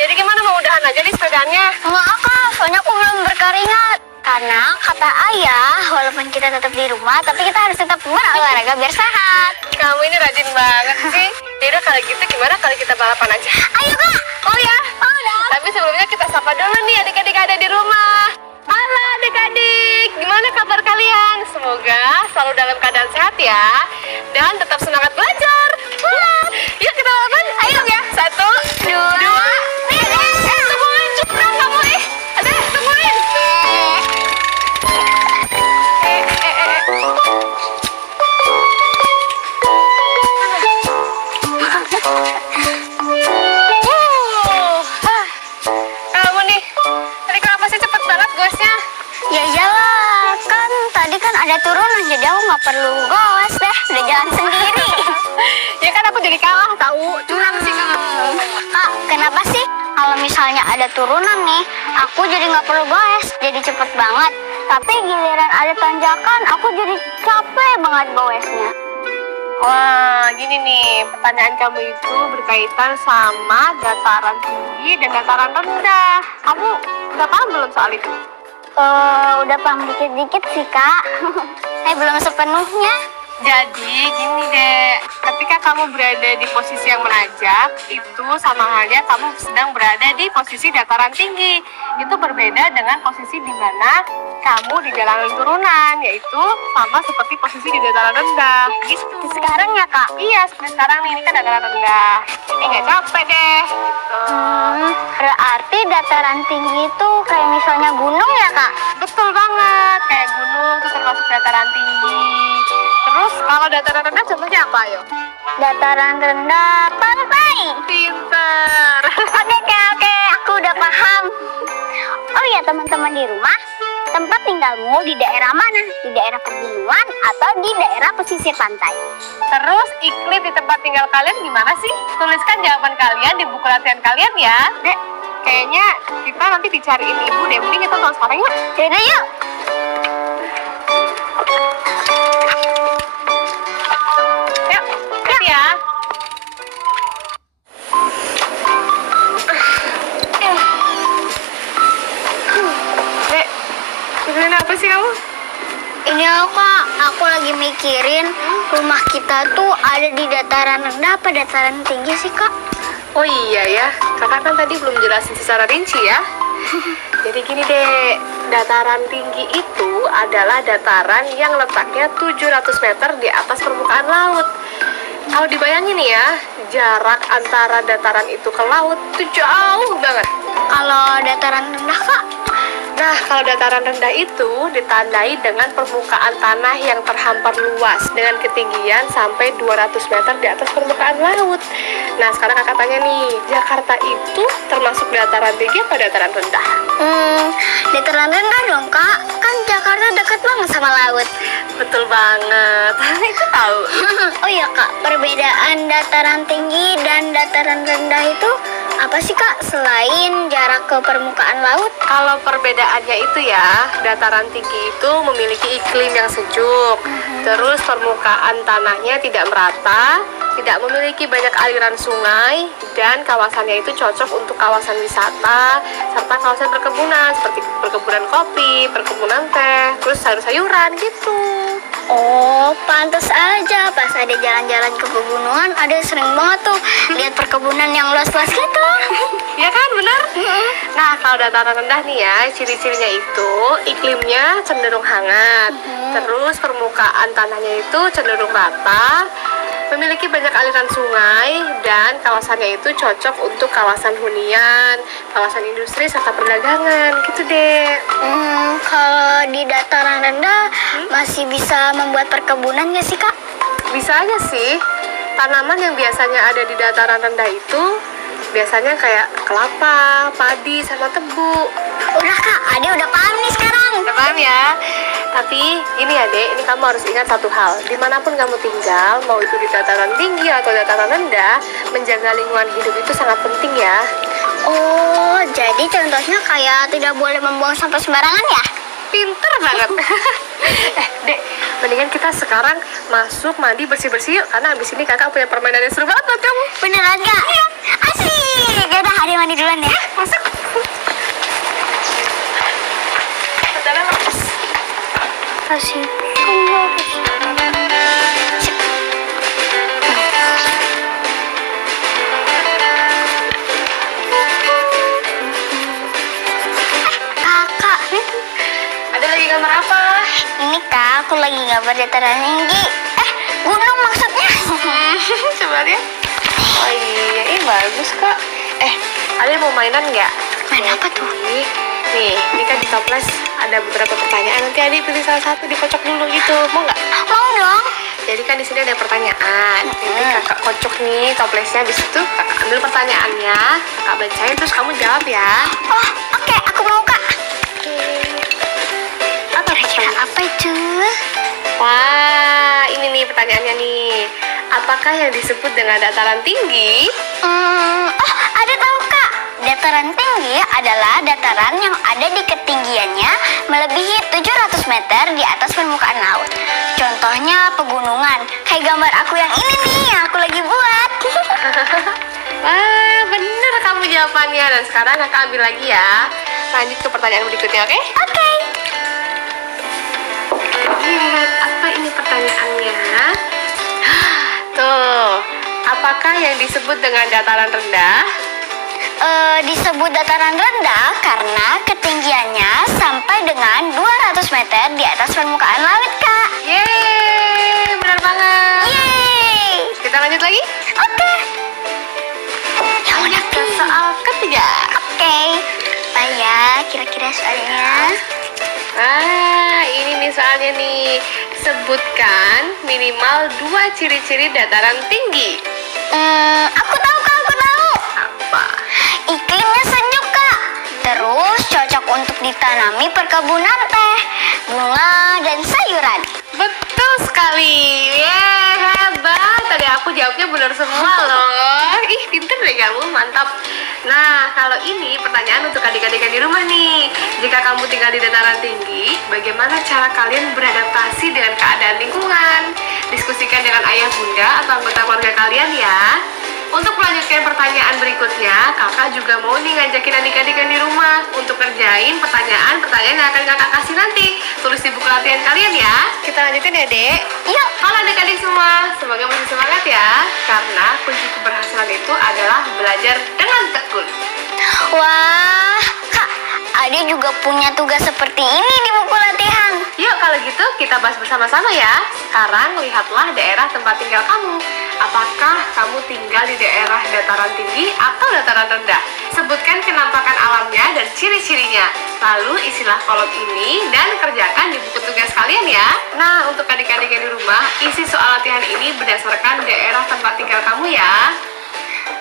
Jadi gimana, mau udahan aja nih sepedanya? Enggak kak, soalnya aku belum berkeringat. Karena kata ayah, walaupun kita tetap di rumah, tapi kita harus tetap berolahraga biar sehat. Kamu ini rajin banget sih. Yaudah kalau gitu gimana kalau kita balapan aja? Ayo kak. Oh ya? Oh udah. Tapi sebelumnya kita sapa dulu nih adik-adik ada di rumah. Halo adik-adik, gimana kabar kalian? Semoga selalu dalam keadaan sehat ya. Dan tetap semangat belajar. Wah, yuk kita balapan. Ayo ya. 1, 2, 3. Tungguin curang kamu Adek, tungguin. Kamu nih, tadi kenapa sih cepet banget gosnya? Ya iyalah, kan tadi kan ada turunan, jadi aku nggak perlu goes deh, udah jalan sendiri. Ya kan aku jadi kalah tahu, curang sih kamu. Kak, kenapa sih kalau misalnya ada turunan nih, aku jadi nggak perlu goes, jadi cepet banget. Tapi giliran ada tanjakan, aku jadi capek banget goesnya. Wah, gini nih, pertanyaan kamu itu berkaitan sama dataran tinggi dan dataran rendah. Kamu udah paham belum soal itu? Udah paham dikit-dikit sih kak. Saya belum sepenuhnya. Jadi gini deh, ketika kamu berada di posisi yang menanjak, itu sama halnya kamu sedang berada di posisi dataran tinggi. Itu berbeda dengan posisi di mana kamu di jalan turunan, yaitu sama seperti posisi di dataran rendah. Gitu. Sekarang ya kak? Iya, seperti sekarang nih, ini kan dataran rendah. Ini nggak capek deh. Gitu. Berarti dataran tinggi itu kayak misalnya gunung ya kak? Betul banget, kayak gunung itu termasuk dataran tinggi. Terus kalau dataran rendah contohnya apa, ayo? Dataran rendah pantai. Pinter. Oke, aku udah paham. Oh iya teman-teman di rumah, tempat tinggalmu di daerah mana? Di daerah pegunungan atau di daerah pesisir pantai? Terus iklim di tempat tinggal kalian gimana sih? Tuliskan jawaban kalian di buku latihan kalian ya. Dek, kayaknya kita nanti dicariin ibu deh. Mending kita nonton sekarang yuk. Yaudah yuk. Yuk, yuk ya. Dek, mikirin apa sih kamu? Ini aku lagi mikirin rumah kita tuh ada di dataran rendah apa dataran tinggi sih kak? Oh iya ya, kakak kan tadi belum jelasin secara rinci ya. Jadi gini deh, dataran tinggi itu adalah dataran yang letaknya 700 meter di atas permukaan laut. Kalau dibayangin nih ya, jarak antara dataran itu ke laut itu jauh banget. Kalau dataran rendah kak? Nah, kalau dataran rendah itu ditandai dengan permukaan tanah yang terhampar luas dengan ketinggian sampai 200 meter di atas permukaan laut. Nah, sekarang kakak tanya nih, Jakarta itu termasuk dataran tinggi apa dataran rendah? Dataran rendah dong kak, kan Jakarta dekat banget sama laut. Betul banget, itu tahu. Oh iya kak, perbedaan dataran tinggi dan dataran rendah itu apa sih kak selain jarak ke permukaan laut? Kalau perbedaannya itu ya, dataran tinggi itu memiliki iklim yang sejuk, terus permukaan tanahnya tidak merata, tidak memiliki banyak aliran sungai, dan kawasannya itu cocok untuk kawasan wisata, serta kawasan perkebunan seperti perkebunan kopi, perkebunan teh, terus sayur-sayuran gitu. Oh, pantas aja pas ada jalan-jalan ke pegunungan ada sering banget tuh lihat perkebunan yang luas-luas gitu. Ya kan, benar? Nah, kalau dataran rendah nih ya, ciri-cirinya itu iklimnya cenderung hangat, terus permukaan tanahnya itu cenderung rata, memiliki banyak aliran sungai, dan kawasannya itu cocok untuk kawasan hunian, kawasan industri, serta perdagangan, gitu deh. Kalau di dataran rendah masih bisa membuat perkebunan nggak sih kak? Bisa aja sih, tanaman yang biasanya ada di dataran rendah itu biasanya kayak kelapa, padi, sama tebu. Udah kak, Ade udah paham nih sekarang. Udah paham ya? Tapi ini ya dek, ini kamu harus ingat satu hal. Dimanapun kamu tinggal, mau itu di dataran tinggi atau dataran rendah, menjaga lingkungan hidup itu sangat penting ya. Oh, jadi contohnya kayak tidak boleh membuang sampah sembarangan ya? Pinter banget. Dek, mendingan kita sekarang masuk mandi bersih-bersih yuk. Karena abis ini kakak punya permainan yang seru banget buat kamu. Beneran kak? Iya. Asik. Ya udah, Ade mandi duluan ya. Masuk. Padahal lepas. Kasih. Kakak, Ada lagi gambar apa? ini Kak, aku lagi gambar dataran tinggi. Gunung maksudnya. Coba lihat. Oh iya, bagus kok. Kalian mau mainan nggak? Main apa tuh? Ini kan di toples ada beberapa pertanyaan. Nanti Adi pilih salah satu, dikocok dulu gitu. Mau nggak? Mau dong. Jadi kan di sini ada pertanyaan. Nanti kakak kocok nih toplesnya. Habis itu kakak ambil pertanyaannya, kakak bacain terus kamu jawab ya. Oh, oke, aku mau Kak. Apa Kira-kira pertanyaan? apa itu? Wah, ini nih pertanyaannya nih. Apakah yang disebut dengan dataran tinggi? Oh, ada tahu Kak. Dataran tinggi adalah dataran yang ada di ketinggiannya melebihi 700 meter di atas permukaan laut. Contohnya pegunungan. Kayak gambar aku yang ini nih, yang aku lagi buat. Wah, bener kamu jawabannya. Dan sekarang kakak ambil lagi ya. Lanjut ke pertanyaan berikutnya, oke? Oke. Lihat, apa ini pertanyaannya? Tuh, apakah yang disebut dengan dataran rendah? Disebut dataran rendah karena ketinggiannya sampai dengan 200 meter di atas permukaan laut, Kak. Yeay, benar banget. Yeay. Kita lanjut lagi? Oke. Yang mana Ke soal ketiga. Oke. Apa ya kira-kira soalnya? Ah, ini nih soalnya nih. Sebutkan minimal 2 ciri-ciri dataran tinggi. Aku tahu Kak, aku tahu. Apa? Iklimnya sejuk Kak. Terus cocok untuk ditanami perkebunan teh, bunga, dan sayuran. Betul sekali. Yeay, hebat. Tadi aku jawabnya benar semua loh. Ih, pinter deh kamu, mantap. Nah, kalau ini pertanyaan untuk adik-adik yang di rumah nih. Jika kamu tinggal di dataran tinggi, bagaimana cara kalian beradaptasi dengan keadaan lingkungan? Diskusikan dengan ayah bunda atau anggota keluarga kalian ya. Untuk melanjutkan pertanyaan berikutnya, kakak juga mau nih ngajakin adik-adik yang di rumah untuk kerjain pertanyaan-pertanyaan yang akan kakak kasih nanti. Tulis di buku latihan kalian ya. Kita lanjutin ya, Dek. Yuk. Halo adik-adik semua, semoga masih semangat ya. Karena kunci keberhasilan itu adalah belajar dengan tekun. Wah, Kak, Ade juga punya tugas seperti ini di buku latihan. Yuk kalau gitu kita bahas bersama-sama ya. Sekarang lihatlah daerah tempat tinggal kamu. Apakah kamu tinggal di daerah dataran tinggi atau dataran rendah? Sebutkan penampakan alamnya dan ciri-cirinya. Lalu isilah kolom ini dan kerjakan di buku tugas kalian ya. Nah, untuk adik-adik yang di rumah, isi soal latihan ini berdasarkan daerah tempat tinggal kamu ya.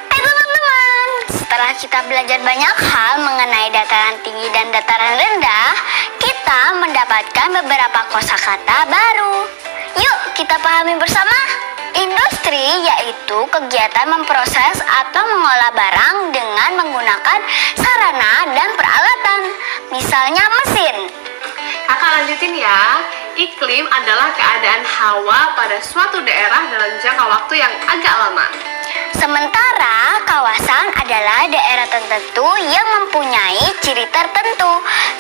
Teman-teman, setelah kita belajar banyak hal mengenai dataran tinggi dan dataran rendah, kita mendapatkan beberapa kosakata baru. Yuk, kita pahami bersama. Industri yaitu kegiatan memproses atau mengolah barang dengan menggunakan sarana dan peralatan, misalnya mesin. Kakak lanjutin ya. Iklim adalah keadaan hawa pada suatu daerah dalam jangka waktu yang agak lama. Sementara kawasan adalah daerah tertentu yang mempunyai ciri tertentu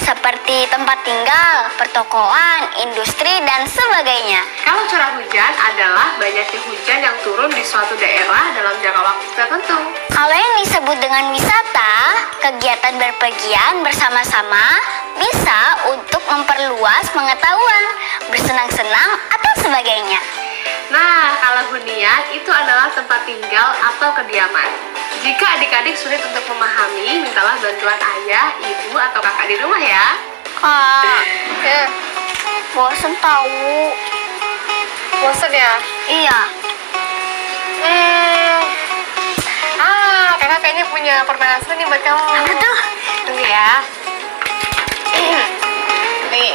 seperti tempat tinggal, pertokoan, industri, dan sebagainya. Kalau curah hujan adalah banyaknya hujan yang turun di suatu daerah dalam jangka waktu tertentu. Kalau yang disebut dengan wisata, kegiatan berpergian bersama-sama bisa untuk memperluas pengetahuan, bersenang-senang, atau sebagainya. Nah, kalau hunian itu adalah tempat tinggal atau kediaman. Jika adik-adik sulit untuk memahami, mintalah bantuan ayah, ibu, atau kakak di rumah ya. Kak, bosen tahu. Bosan ya? Iya. Kakak kayaknya punya permainan seru nih buat kamu. Apa tuh? Tunggu ya. Nih.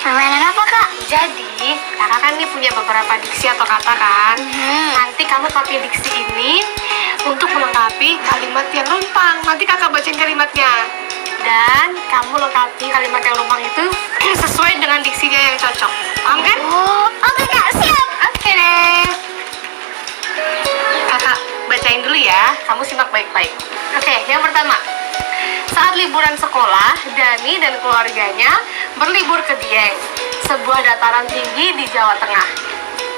Permainan apa, Kak? Jadi, kakak kan nih punya beberapa diksi atau kata kan. Nanti kamu pakai diksi ini untuk melengkapi kalimat yang lempang. Nanti kakak bacain kalimatnya. Dan kamu lengkapi kalimat yang lempang itu sesuai dengan diksinya yang cocok. Paham kan? Oh, oke Kak, siap. Oke deh. Kakak bacain dulu ya. Kamu simak baik-baik. Oke, yang pertama. Saat liburan sekolah, Dani dan keluarganya berlibur ke Dieng, sebuah dataran tinggi di Jawa Tengah.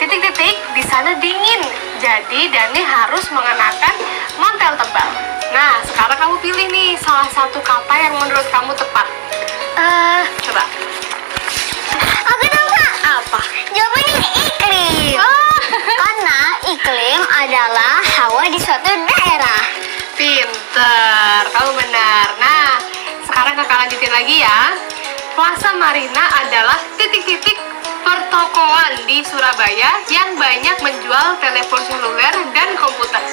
Titik-titik, di sana dingin, jadi Dani harus mengenakan mantel tebal. Nah, sekarang kamu pilih nih salah satu kata yang menurut kamu tepat. Coba. Aku tahu Kak. Apa? Jawabannya iklim. Karena iklim adalah hawa di suatu daerah. Pinter, kamu benar. Nah, sekarang kakak lanjutin lagi ya. Plaza Marina adalah titik-titik pertokoan di Surabaya yang banyak menjual telepon seluler dan komputer.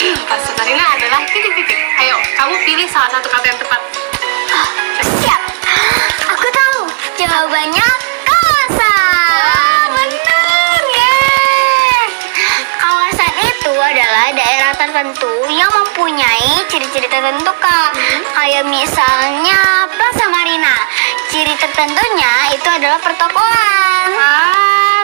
Plaza Marina adalah titik-titik. Ayo, kamu pilih salah satu kata yang tepat. Siap. Aku tahu. Jawabannya kawasan. Benar, yeay. Kawasan itu adalah daerah tertentu yang mempunyai ciri-ciri tertentu, Kak. Kayak misalnya Plaza Marina. Ciri tertentunya itu adalah pertokoan.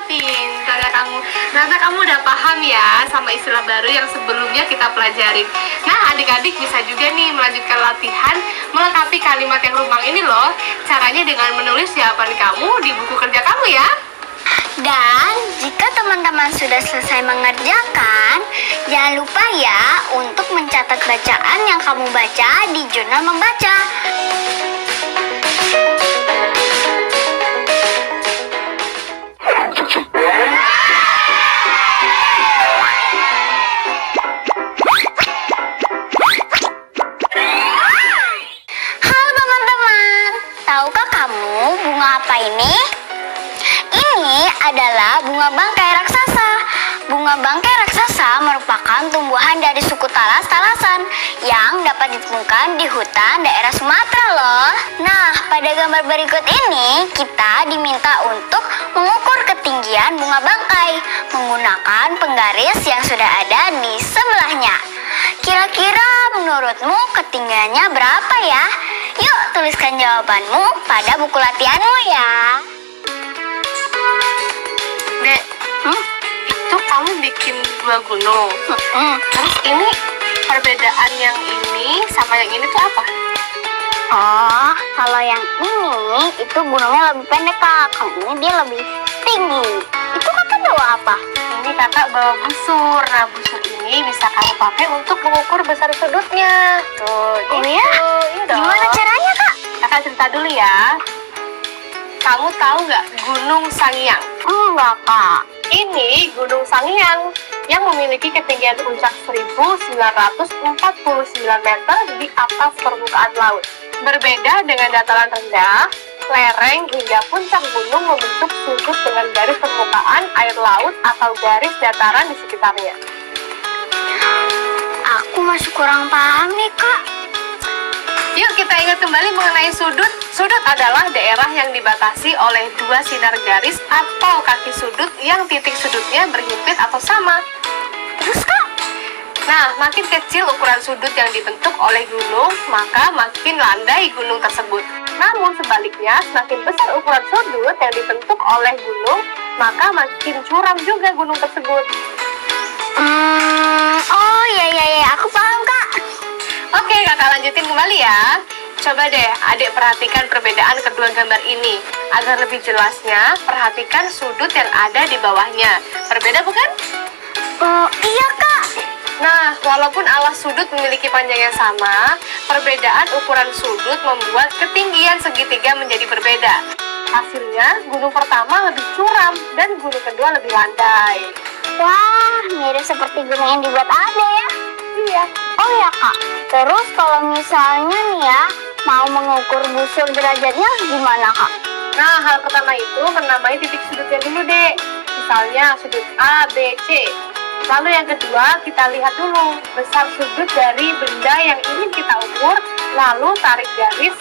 Pintar ya kamu. Ternyata kamu udah paham ya sama istilah baru yang sebelumnya kita pelajarin. Nah, adik-adik bisa juga nih melanjutkan latihan melengkapi kalimat yang rumbang ini loh. Caranya dengan menulis jawaban kamu di buku kerja kamu ya. Dan jika teman-teman sudah selesai mengerjakan, jangan lupa ya untuk mencatat bacaan yang kamu baca di jurnal membaca. Halo teman-teman, tahukah kamu bunga apa ini? Ini adalah bunga bangkai raksasa. Bunga bangkai raksasa merupakan tumbuhan dari suku talas-talasan yang dapat ditemukan di hutan daerah Sumatera loh. Nah, pada gambar berikut ini kita diminta untuk mengukur ketinggian bunga bangkai menggunakan penggaris yang sudah ada di sebelahnya. Kira-kira menurutmu ketinggiannya berapa ya? Yuk tuliskan jawabanmu pada buku latihanmu ya. Dek, itu kamu bikin dua gunung. Terus ini perbedaan yang ini sama yang ini tuh apa? Oh, kalau yang ini itu gunungnya lebih pendek Kak. Kalau ini dia lebih tinggi. Itu kakak bawa apa? Ini kakak bawa busur. Nah, busur ini bisa kamu pakai untuk mengukur besar sudutnya. Tuh, Oh gitu. ya? Iya dong. Gimana caranya Kak? Kakak cerita dulu ya. Kamu tahu nggak Gunung Sangiang? Enggak Kak. Ini Gunung Sangiang yang memiliki ketinggian puncak 1949 meter di atas permukaan laut. Berbeda dengan dataran rendah, lereng hingga puncak gunung membentuk sudut dengan garis permukaan air laut atau garis dataran di sekitarnya. Aku masih kurang paham nih Kak. Yuk kita ingat kembali mengenai sudut. Sudut adalah daerah yang dibatasi oleh dua sinar garis atau kaki sudut yang titik sudutnya berhimpit atau sama. Terus Kak? Nah, makin kecil ukuran sudut yang dibentuk oleh gunung, maka makin landai gunung tersebut. Namun sebaliknya, semakin besar ukuran sudut yang dibentuk oleh gunung, maka makin curam juga gunung tersebut. Oh ya, aku paham Kak. Oke, kakak lanjutin kembali ya. Coba deh adik perhatikan perbedaan kedua gambar ini. Agar lebih jelasnya, perhatikan sudut yang ada di bawahnya. Berbeda bukan? Iya Kak. Nah, walaupun alas sudut memiliki panjang yang sama, perbedaan ukuran sudut membuat ketinggian segitiga menjadi berbeda. Hasilnya, gunung pertama lebih curam dan gunung kedua lebih landai. Wah, mirip seperti gunung yang dibuat Ade ya. Iya. Oh ya Kak, terus kalau misalnya nih ya, mau mengukur busur derajatnya gimana Kak? Nah, hal pertama itu menamai titik sudutnya dulu, Dek. Misalnya sudut A, B, C. Lalu yang kedua, kita lihat dulu besar sudut dari benda yang ingin kita ukur, lalu tarik garis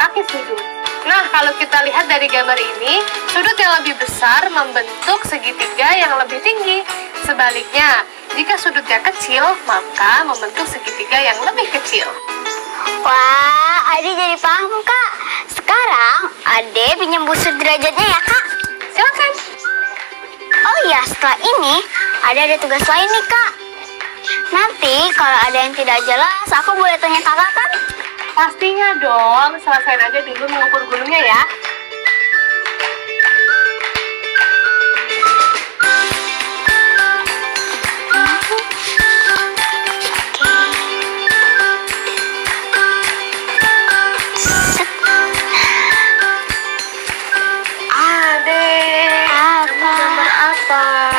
kaki sudut. Nah, kalau kita lihat dari gambar ini, sudut yang lebih besar membentuk segitiga yang lebih tinggi. Sebaliknya, jika sudutnya kecil, maka membentuk segitiga yang lebih kecil. Wah, Ade jadi paham Kak. Sekarang Ade pinjam busur derajatnya ya Kak. Silakan. Oh iya, setelah ini ada tugas lain nih Kak. Nanti kalau ada yang tidak jelas, aku boleh tanya kakak kan? Pastinya dong, selesain aja dulu mengukur gunungnya ya.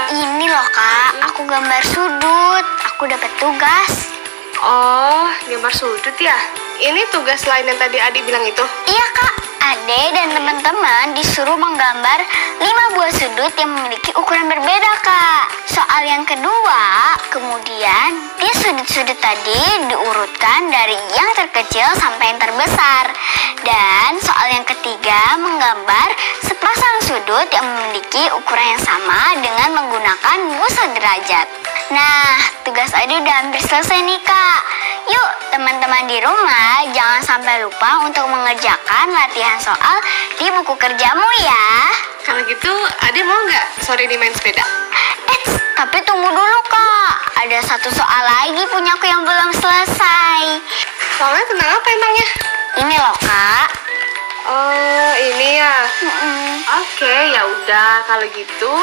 Ini loh kak, aku gambar sudut. Aku dapat tugas. Oh, gambar sudut ya? Ini tugas lain yang tadi Adi bilang itu? Iya kak, Ade dan teman-teman disuruh menggambar 5 buah sudut yang memiliki ukuran berbeda kak. Soal yang kedua, kemudian di sudut-sudut tadi diurutkan dari yang terkecil sampai yang terbesar. Dan soal yang ketiga menggambar sepasang sudut yang memiliki ukuran yang sama dengan menggunakan busa derajat. Nah, tugas Adi udah hampir selesai nih kak. Yuk teman-teman di rumah jangan sampai lupa untuk mengerjakan latihan soal di buku kerjamu ya. Kalau gitu, Adi mau nggak sore ini main sepeda? Tapi tunggu dulu kak. Ada satu soal lagi punyaku yang belum selesai. Soalnya tentang apa emangnya? Ini loh kak. Oh, ini ya. Oke, ya udah kalau gitu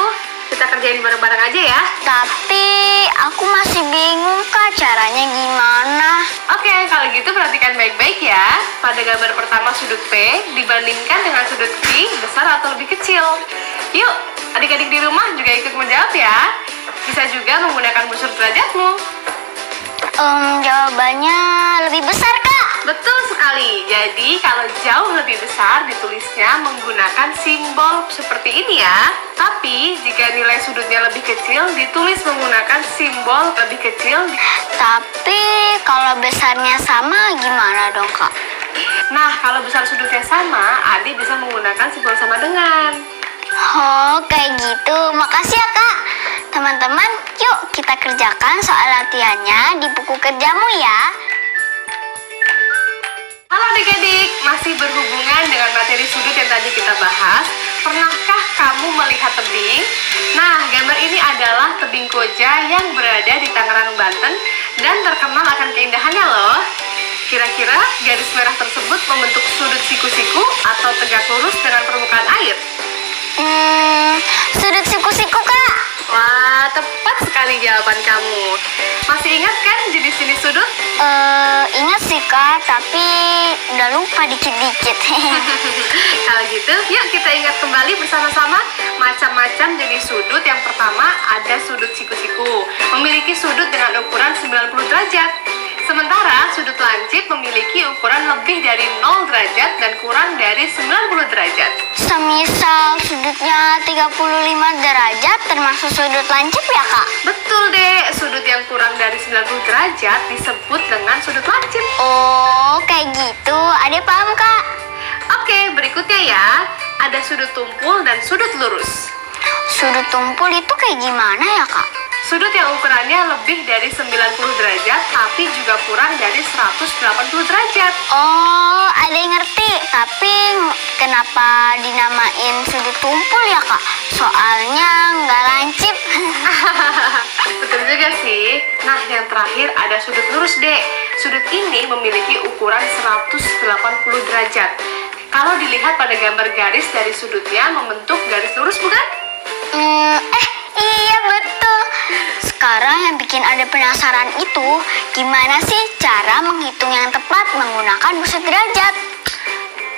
kita kerjain bareng-bareng aja ya. Tapi aku masih bingung kak caranya gimana. Oke, kalau gitu perhatikan baik-baik ya. Pada gambar pertama sudut P dibandingkan dengan sudut Q besar atau lebih kecil. Yuk, adik-adik di rumah juga ikut menjawab ya. Bisa juga menggunakan busur derajatmu. Jawabannya lebih besar kak. Betul sekali. Jadi kalau jauh lebih besar ditulisnya menggunakan simbol seperti ini ya. Tapi jika nilai sudutnya lebih kecil ditulis menggunakan simbol lebih kecil. Tapi kalau besarnya sama gimana dong kak? Nah, kalau besar sudutnya sama, Adi bisa menggunakan simbol sama dengan. Oh, kayak gitu. Makasih ya kak. Teman-teman, yuk kita kerjakan soal latihannya di buku kerjamu ya. Halo adik-adik, masih berhubungan dengan materi sudut yang tadi kita bahas. Pernahkah kamu melihat tebing? Nah, gambar ini adalah tebing Koja yang berada di Tangerang, Banten dan terkenal akan keindahannya loh. Kira-kira garis merah tersebut membentuk sudut siku-siku atau tegak lurus dengan permukaan air? Sudut siku-siku kak. Wah, tepat sekali jawaban kamu. Masih ingat kan jenis-jenis sudut? Ingat sih kak, tapi udah lupa dikit-dikit. Kalau gitu, yuk kita ingat kembali bersama-sama macam-macam jenis sudut. Yang pertama ada sudut siku-siku, memiliki sudut dengan ukuran 90 derajat. Sementara sudut lancip memiliki ukuran lebih dari 0 derajat dan kurang dari 90 derajat. Semisal sudutnya 35 derajat termasuk sudut lancip ya kak? Betul deh, sudut yang kurang dari 90 derajat disebut dengan sudut lancip. Oh, kayak gitu. Ada paham kak? Oke, berikutnya ya. Ada sudut tumpul dan sudut lurus. Sudut tumpul itu kayak gimana ya kak? Sudut yang ukurannya lebih dari 90 derajat tapi juga kurang dari 180 derajat. Oh, ada yang ngerti. Tapi kenapa dinamain sudut tumpul ya kak? Soalnya nggak lancip. Betul juga sih. Nah, yang terakhir ada sudut lurus dek. Sudut ini memiliki ukuran 180 derajat. Kalau dilihat pada gambar garis dari sudutnya membentuk garis lurus bukan? Iya betul. Sekarang yang bikin ada penasaran itu, gimana sih cara menghitung yang tepat menggunakan busur derajat?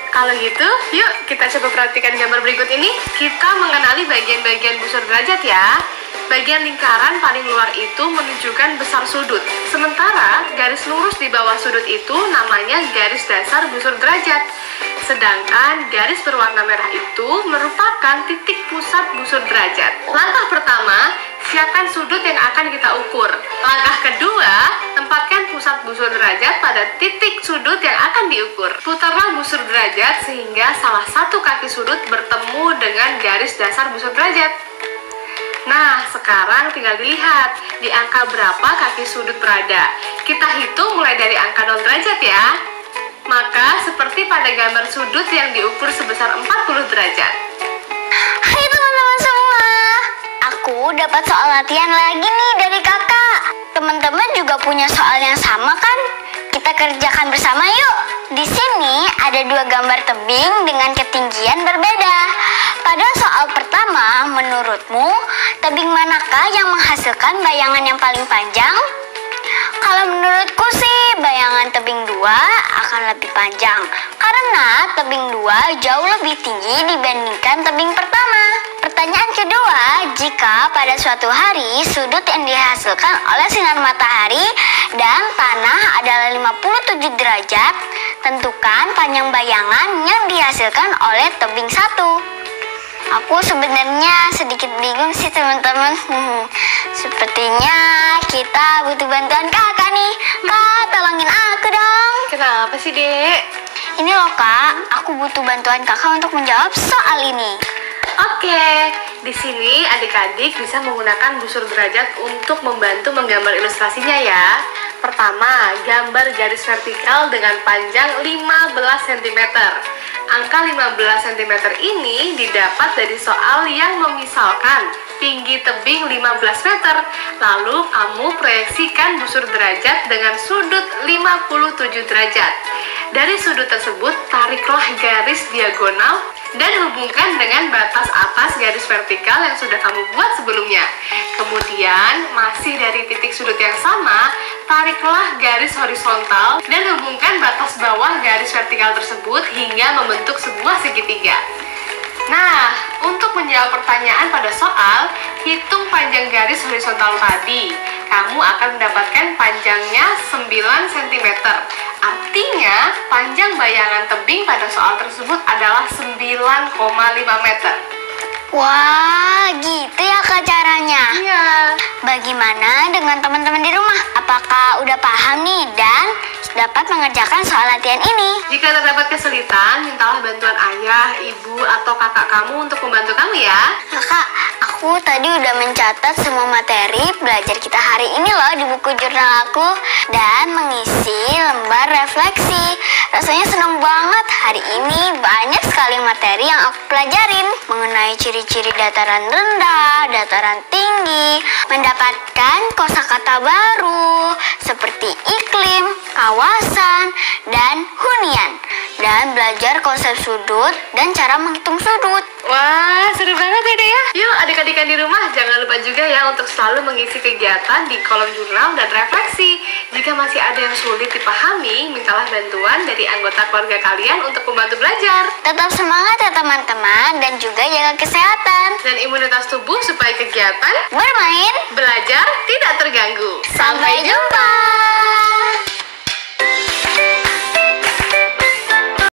Kalau gitu, yuk kita coba perhatikan gambar berikut ini. Kita mengenali bagian-bagian busur derajat ya. Bagian lingkaran paling luar itu menunjukkan besar sudut. Sementara garis lurus di bawah sudut itu namanya garis dasar busur derajat. Sedangkan garis berwarna merah itu merupakan titik pusat busur derajat. Langkah pertama, siapkan sudut yang akan kita ukur. Langkah kedua, tempatkan pusat busur derajat pada titik sudut yang akan diukur. Putarlah busur derajat sehingga salah satu kaki sudut bertemu dengan garis dasar busur derajat. Nah, sekarang tinggal dilihat di angka berapa kaki sudut berada. Kita hitung mulai dari angka 0 derajat ya. Maka seperti pada gambar sudut yang diukur sebesar 40 derajat. Hai teman-teman semua, aku dapat soal latihan lagi nih dari kakak. teman-teman juga punya soal yang sama kan? Kita kerjakan bersama yuk. Di sini ada 2 gambar tebing dengan ketinggian berbeda. Pada soal pertama, menurutmu tebing manakah yang menghasilkan bayangan yang paling panjang? Kalau menurutku sih bayangan tebing 2 akan lebih panjang karena tebing 2 jauh lebih tinggi dibandingkan tebing pertama. Pertanyaan kedua, jika pada suatu hari sudut yang dihasilkan oleh sinar matahari dan tanah adalah 57 derajat, tentukan panjang bayangan yang dihasilkan oleh tebing 1. Aku sebenarnya sedikit bingung sih teman-teman. Sepertinya kita butuh bantuan kakak nih. Kak, tolongin aku dong. Kenapa sih, Dek? Ini loh kak, aku butuh bantuan kakak untuk menjawab soal ini. Oke, di sini adik-adik bisa menggunakan busur derajat untuk membantu menggambar ilustrasinya ya. Pertama, gambar garis vertikal dengan panjang 15 cm. Angka 15 cm ini didapat dari soal yang memisalkan tinggi tebing 15 meter. Lalu kamu proyeksikan busur derajat dengan sudut 57 derajat. Dari sudut tersebut, tariklah garis diagonal dan hubungkan dengan batas atas garis vertikal yang sudah kamu buat sebelumnya. Kemudian, masih dari titik sudut yang sama, tariklah garis horizontal dan hubungkan batas bawah garis vertikal tersebut hingga membentuk sebuah segitiga. Nah, untuk menjawab pertanyaan pada soal, hitung panjang garis horizontal tadi. Kamu akan mendapatkan panjangnya 9 cm. Artinya, panjang bayangan tebing pada soal tersebut adalah 9,5 meter. Wah, gitu ya kak caranya. Iya. Bagaimana dengan teman-teman di rumah? Apakah udah paham nih dan dapat mengerjakan soal latihan ini? Jika terdapat kesulitan, mintalah bantuan ayah, ibu, atau kakak kamu untuk membantu kamu ya. Kak, aku tadi udah mencatat semua materi belajar kita hari ini loh di buku jurnal aku dan mengisi lembar refleksi. Rasanya senang banget, hari ini banyak sekali materi yang aku pelajarin mengenai ciri-ciri dataran rendah, dataran tinggi, mendapatkan kosakata baru seperti iklim, kawasan, dan hunian, dan belajar konsep sudut dan cara menghitung sudut. Wah, seru banget ya, Dek ya. Yuk, adik-adik di rumah, jangan lupa juga ya untuk selalu mengisi kegiatan di kolom jurnal dan refleksi. Jika masih ada yang sulit dipahami, mintalah bantuan dari anggota keluarga kalian untuk membantu belajar. Tetap semangat ya teman-teman dan juga jaga kesehatan Dan imunitas tubuh supaya kegiatan bermain. belajar tidak terganggu. Sampai jumpa.